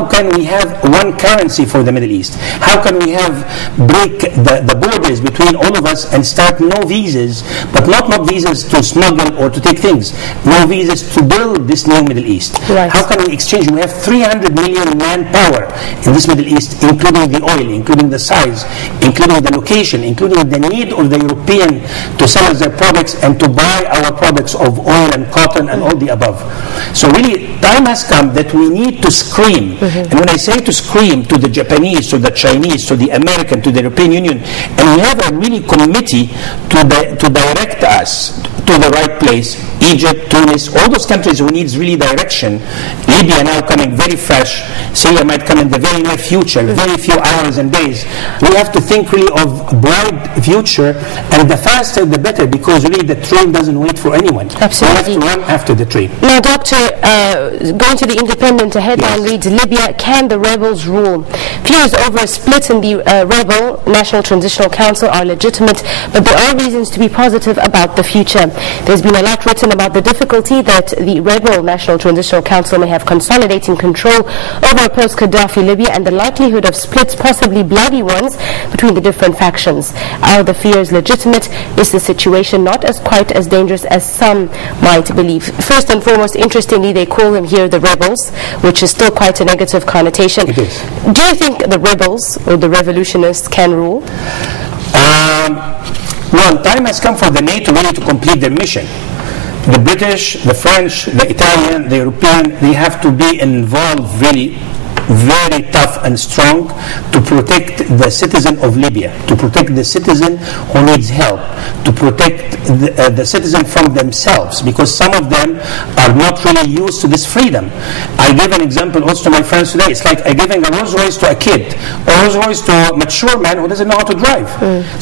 how can we have one currency for the Middle East? How can we break the borders between all of us and start no visas, but not visas to smuggle or to take things, no visas to build this new Middle East? Right. How can we exchange? We have 300 million manpower in this Middle East, including the oil, including the size, including the location, including the need of the European to sell us their products and to buy our products of oil and cotton and all the above. So really, time has come that we need to scream. And when I say to scream to the Japanese, to the Chinese, to the American, to the European Union, and we have a really committee to direct us to the right place. Egypt, Tunis, all those countries who needs really direction. Libya now coming very fresh. Syria might come in the very near future, very few hours and days. We have to think really of a bright future, and the faster the better, because really the train doesn't wait for anyone. Absolutely. We have to run after the train. Now, Doctor, going to the Independent, a headline reads, Libya, can the rebels rule? Fears over a split in the rebel National Transitional Council are legitimate, but there are reasons to be positive about the future. There's been a lot written about the difficulty that the rebel National Transitional Council may have consolidating control over a post-Gaddafi Libya and the likelihood of splits, possibly bloody ones, between the different factions. Are the fears legitimate? Is the situation not quite as dangerous as some might believe? First and foremost, interestingly, they call them here the rebels, which is still quite a negative connotation. It is. Do you think the rebels or the revolutionists can rule? Well, time has come for the NATO really to complete their mission. The British, the French, the Italian, the European, they have to be involved really very tough and strong to protect the citizen of Libya, to protect the citizen who needs help, to protect the citizen from themselves, because some of them are not really used to this freedom. I gave an example also to my friends today. It's like giving a Rolls Royce to a kid, or a Rolls Royce to a mature man who doesn't know how to drive.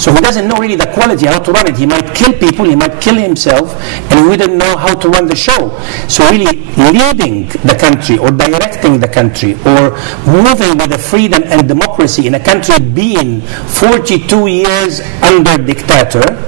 So he doesn't know really the quality, how to run it. He might kill people, he might kill himself, and he wouldn't know how to run the show. So really leading the country or directing the country or moving with the freedom and democracy in a country being 42 years under dictator,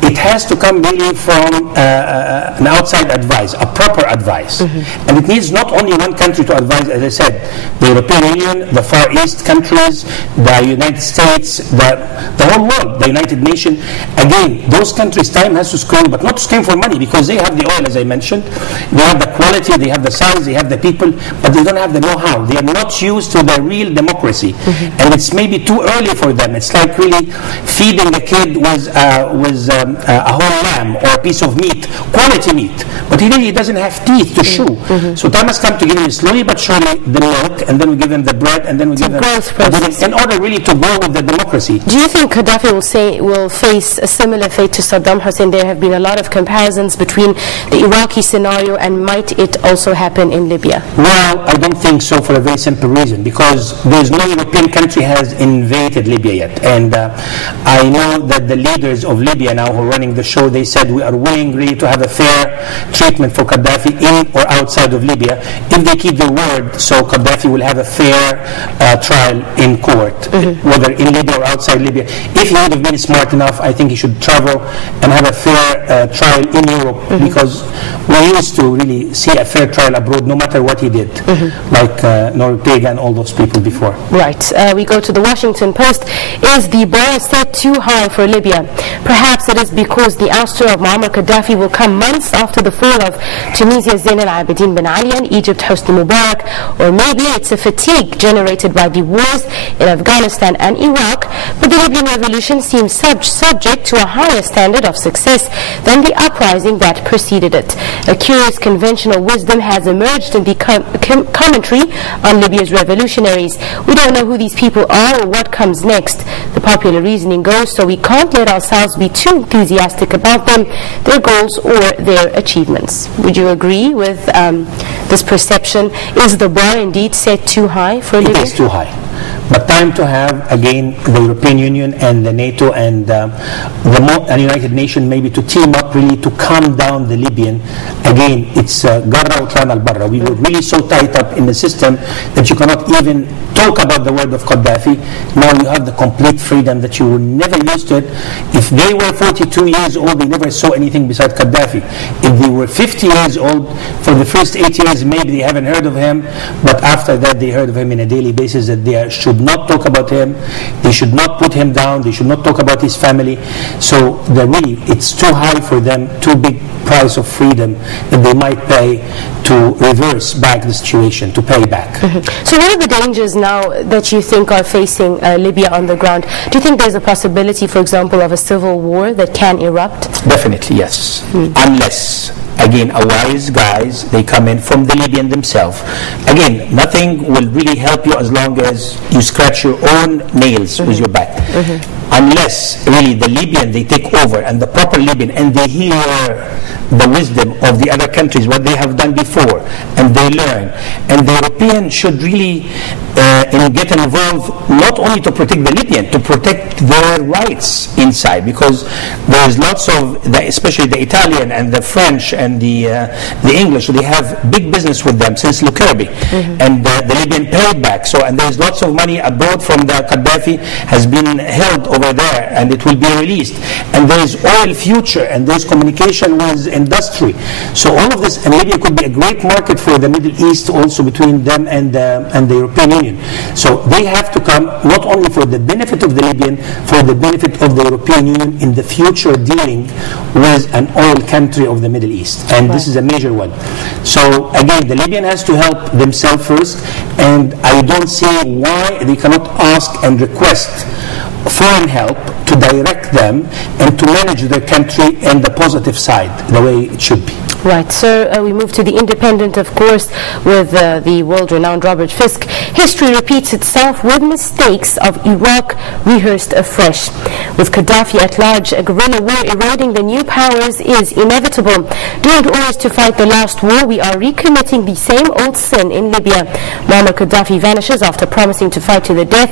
it has to come really from an outside advice, a proper advice. And it needs not only one country to advise, as I said, the European Union, the Far East countries, the United States, the whole world, the United Nations. Again, those countries, time has to scream, but not to scream for money, because they have the oil, as I mentioned. They have the quality, they have the size, they have the people, but they don't have the know-how. They are not used to the real democracy. And it's maybe too early for them. It's like really feeding a kid with a whole lamb or a piece of meat, quality meat, but he really doesn't have teeth to chew. So time has come to give him slowly but surely the milk, and then we give him the bread, and then we give him in order really to go with the democracy. Do you think Gaddafi will face a similar fate to Saddam Hussein? There have been a lot of comparisons between the Iraqi scenario, and might it also happen in Libya? Well, I don't think so, for a very simple reason, because there's no European country has invaded Libya yet, and I know that the leaders of Libya now who are running the show, they said we are willing really to have a fair treatment for Gaddafi in or outside of Libya if they keep their word. So Gaddafi will have a fair trial in court, whether in Libya or outside Libya. If he would have been smart enough, I think he should travel and have a fair trial in Europe, because we used to really see a fair trial abroad no matter what he did, like Noriega and all those people before. Right. We go to the Washington Post. Is the bar set too high for Libya? Perhaps it is because the ouster of Muammar Gaddafi will come months after the fall of Tunisia's Zain al-Abidin Ben Ali and Egypt Hosni Mubarak, or maybe it's a fatigue generated by the wars in Afghanistan and Iraq, but the Libyan revolution seems subject to a higher standard of success than the uprising that preceded it. A curious conventional wisdom has emerged in the commentary on Libya's revolutionaries. We don't know who these people are or what comes next. The popular reasoning goes, so we can't let ourselves be too enthusiastic about them, their goals, or their achievements. Would you agree with this perception? Is the bar indeed set too high for Libya? It is too high. but time to have, again, the European Union and the NATO and the United Nations maybe to team up really to calm down the Libyan. Again, it's garra utlana al-barra. We were really so tied up in the system that you cannot even talk about the word of Gaddafi. Now you have the complete freedom that you were never used to it. If they were 42 years old, they never saw anything besides Gaddafi. If they were 50 years old, for the first 8 years, maybe they haven't heard of him, but after that, they heard of him on a daily basis, that they should not talk about him, they should not put him down, they should not talk about his family. So really, it's too high for them, too big price of freedom that they might pay to reverse back the situation, to pay back. So what are the dangers now that you think are facing Libya on the ground? Do you think there's a possibility, for example, of a civil war that can erupt? Definitely, yes. Unless, again, a wise guys, they come in from the Libyan themselves. Again, nothing will really help you as long as you scratch your own nails with your back. Unless really the Libyan, they take over, and the proper Libyan, and they hear the wisdom of the other countries, what they have done before, and they learn. And the European should really get involved, not only to protect the Libyan, to protect their rights inside, because there is lots of, especially the Italian and the French and the English, they have big business with them since Le Kirby, and the Libyan paid back. So, and there's lots of money abroad from the Gaddafi has been held over there, and it will be released. And there is oil future, and there's communication with industry. So all of this, and Libya could be a great market for the Middle East also between them and the European Union. So they have to come not only for the benefit of the Libyan, for the benefit of the European Union in the future dealing with an oil country of the Middle East. And this is a major one. So again, the Libyan has to help themselves first, and I don't see why they cannot ask and request foreign help to direct them and to manage their country in the positive side, the way it should be. Right, so we move to The Independent, of course, with the world-renowned Robert Fisk. History repeats itself with mistakes of Iraq rehearsed afresh. With Gaddafi at large, a guerrilla war eroding the new powers is inevitable. Doomed always to fight the last war, we are recommitting the same old sin in Libya. Muammar Gaddafi vanishes after promising to fight to the death.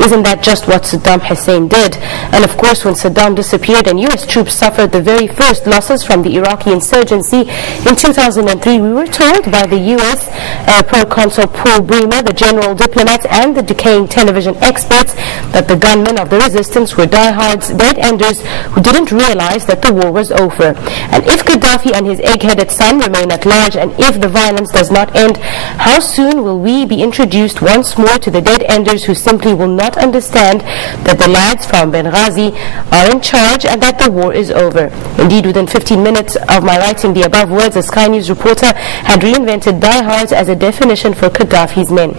Isn't that just what Saddam Hussein did? And of course, when Saddam disappeared and US troops suffered the very first losses from the Iraqi insurgency in 2003, we were told by the US Proconsul Paul Bremer, the general diplomat, and the decaying television experts that the gunmen of the resistance were diehards, dead-enders who didn't realize that the war was over. And if Gaddafi and his egg-headed son remain at large, and if the violence does not end, how soon will we be introduced once more to the dead-enders who simply will not understand that the lads from Benghazi are in charge and that the war is over? Indeed, within 15 minutes of my writing the above words, a Sky News reporter had reinvented diehards as a definition for Gaddafi's men.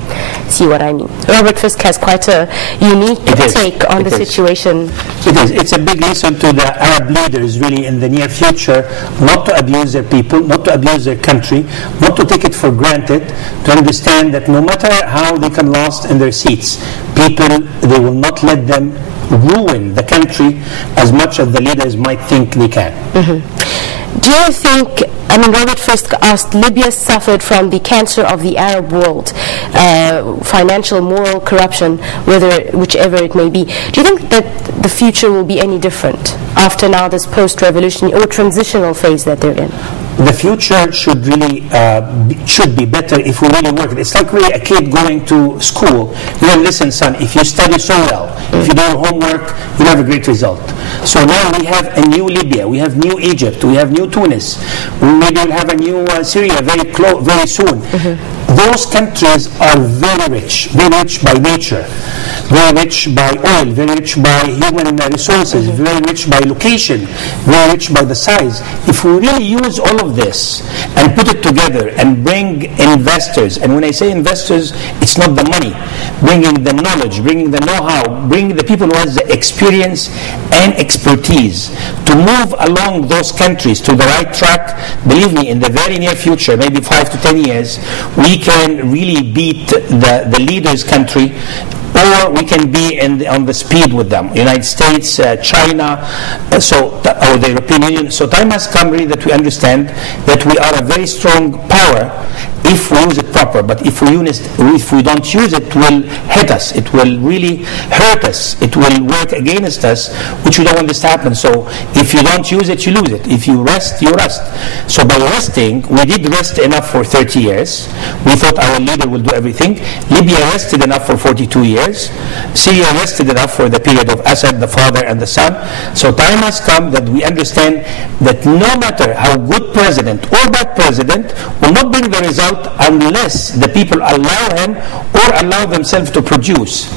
See what I mean? Robert Fisk has quite a unique take on the situation. It is. It's a big lesson to the Arab leaders really in the near future, not to abuse their people, not to abuse their country, not to take it for granted, to understand that no matter how they can last in their seats, people, they will not let them ruin the country as much as the leaders might think they can. Do you think, Robert Fisk asked, Libya suffered from the cancer of the Arab world, financial, moral corruption, whichever it may be. Do you think that the future will be any different after now this post-revolution or transitional phase that they're in? The future should really should be better if we really work. It's like really a kid going to school. Listen, son, if you study so well, if you do your homework, you'll have a great result. So now we have a new Libya, we have new Egypt, we have new Tunis, maybe we'll have a new Syria very soon. Those countries are very rich by nature, very rich by oil, very rich by human resources, very rich by location, very rich by the size. If we really use all of this and put it together and bring investors, and when I say investors, it's not the money, bringing the knowledge, bringing the know-how, bringing the people who have the experience and expertise to move along those countries to the right track, believe me, in the very near future, maybe 5 to 10 years, we can really beat the leaders' country, or we can be on the speed with them, United States, China, or the European Union. So time has come really that we understand that we are a very strong power if we use it proper. But if we don't use it, it will hit us. It will really hurt us. It will work against us, which we don't want this to happen. So if you don't use it, you lose it. If you rest, you rest. So by resting, we did rest enough for 30 years. We thought our leader will do everything. Libya rested enough for 42 years. Syria rested enough for the period of Assad, the father and the son. So time has come that we understand that no matter how good president or bad president will not bring the result unless the people allow him or allow themselves to produce.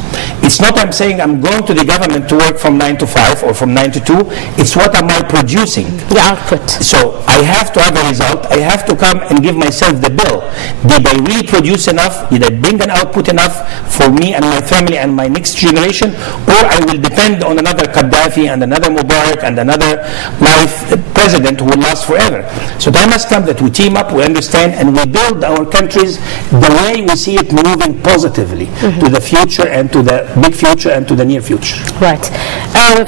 It's not I'm saying I'm going to the government to work from 9 to 5 or from 9 to 2. It's what am I producing? The output. So I have to have a result. I have to come and give myself the bill. Did I really produce enough? Did I bring an output enough for me and my family and my next generation? Or I will depend on another Gaddafi and another Mubarak and another life president who will last forever. So time has come that we team up, we understand, and we build our countries the way we see it moving positively to the future and to the big future and to the near future. Right.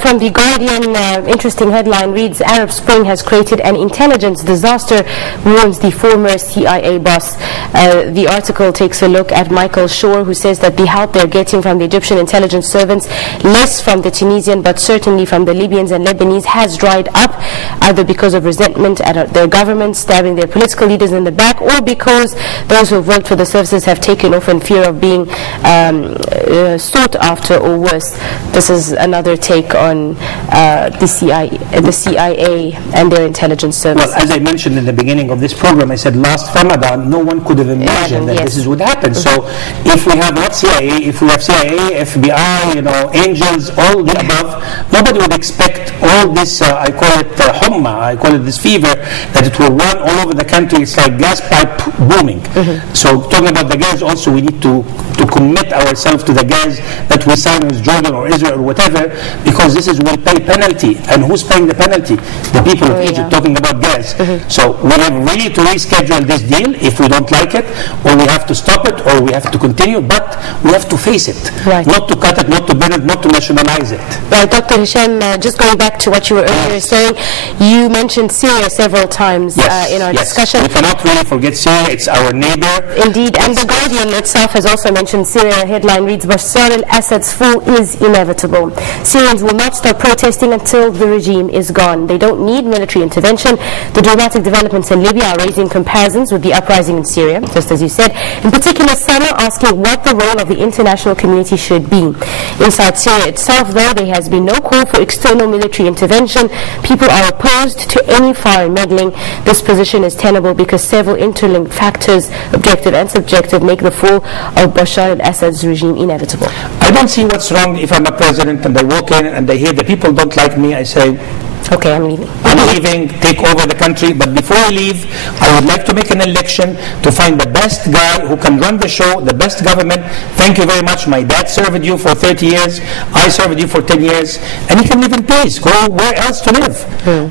From The Guardian, interesting headline reads, Arab Spring has created an intelligence disaster, warns the former CIA boss. The article takes a look at Michael Shore, who says that the help they're getting from the Egyptian intelligence servants, less from the Tunisian but certainly from the Libyans and Lebanese, has dried up, either because of resentment at their government stabbing their political leaders in the back, or because those who have worked for the services have taken off in fear of being sought after or worse. This is another take on the CIA and their intelligence service. Well, as I mentioned in the beginning of this program, I said last Ramadan, no one could have imagined that this would happen. So if we have not CIA, if we have CIA, FBI, angels, all the above, nobody would expect all this, I call it humma, I call it this fever, that it will run all over the country. It's like gas pipe booming. So talking about the gas, also we need to commit ourselves to the gas that we sign with Jordan or Israel or whatever, because this is will pay penalty. And who's paying the penalty? The people of Egypt, talking about gas. So we have really to reschedule this deal if we don't like it, or we have to stop it, or we have to continue, but we have to face it. Not to cut it, not to burn it, not to nationalize it. Right, Dr. Hisham, just going back to what you were earlier saying, you mentioned Syria several times in our discussion. We cannot really forget Syria. It's our neighbor. Indeed, and The Guardian itself has also mentioned Syria. Headline reads, Bashar al-Assad's fall is inevitable. Syrians will not stop protesting until the regime is gone. They don't need military intervention. The dramatic developments in Libya are raising comparisons with the uprising in Syria, just as you said. In particular, some are asking what the role of the international community should be. Inside Syria itself, though, there has been no call for external military intervention. People are opposed to any foreign meddling. This position is tenable because several interlinked factors, objective and subjective, make the fall of Bashar al-Assad's regime inevitable. I don't see what's wrong if I'm a president and I walk in and I hear the people don't like me. I say, okay, I'm leaving. I'm leaving, take over the country, but before I leave, I would like to make an election to find the best guy who can run the show, the best government. Thank you very much. My dad served you for 30 years. I served you for 10 years. And he can live in peace. Go where else to live?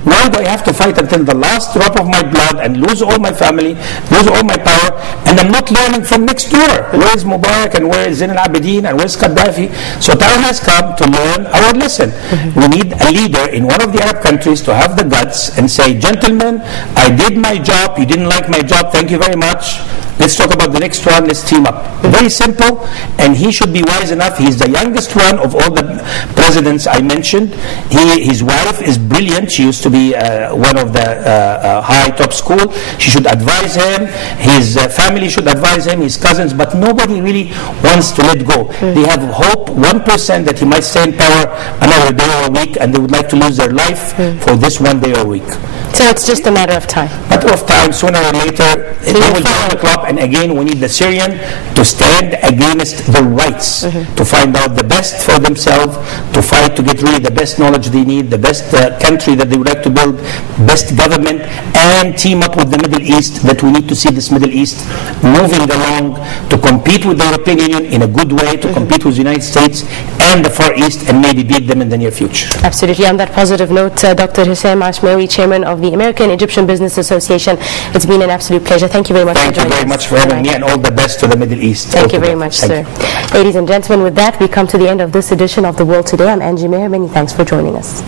Why do I have to fight until the last drop of my blood and lose all my family, lose all my power, and I'm not learning from next door? Where is Mubarak and where is Zain al-Abidin and where is Gaddafi? So time has come to learn our lesson. We need a leader in one of the Arab countries to have the guts and say, gentlemen, I did my job, you didn't like my job, thank you very much. Let's talk about the next one, let's team up. Very simple, and he should be wise enough. He's the youngest one of all the presidents I mentioned. His wife is brilliant. She used to be one of the high top school. She should advise him. His family should advise him, his cousins, but nobody really wants to let go. They have hope, 1%, that he might stay in power another day or a week, and they would like to lose their life for this one day or a week. So it's just a matter of time. Matter of time, sooner or later, they will join the club. And again, we need the Syrian to stand against the rights, to find out the best for themselves, to fight to get really the best knowledge they need, the best country that they would like to build, best government, and team up with the Middle East, that we need to see this Middle East moving along to compete with the European Union in a good way, to compete with the United States and the Far East, and maybe beat them in the near future. Absolutely. On that positive note, Dr. Hisham Ashmawi, Chairman of the American Egyptian Business Association, it's been an absolute pleasure. Thank you very much for joining us. Thank you very much for having me, and all the best to the Middle East. Thank you very much, sir. Ladies and gentlemen, with that, we come to the end of this edition of The World Today. I'm Angie Meher. Many thanks for joining us.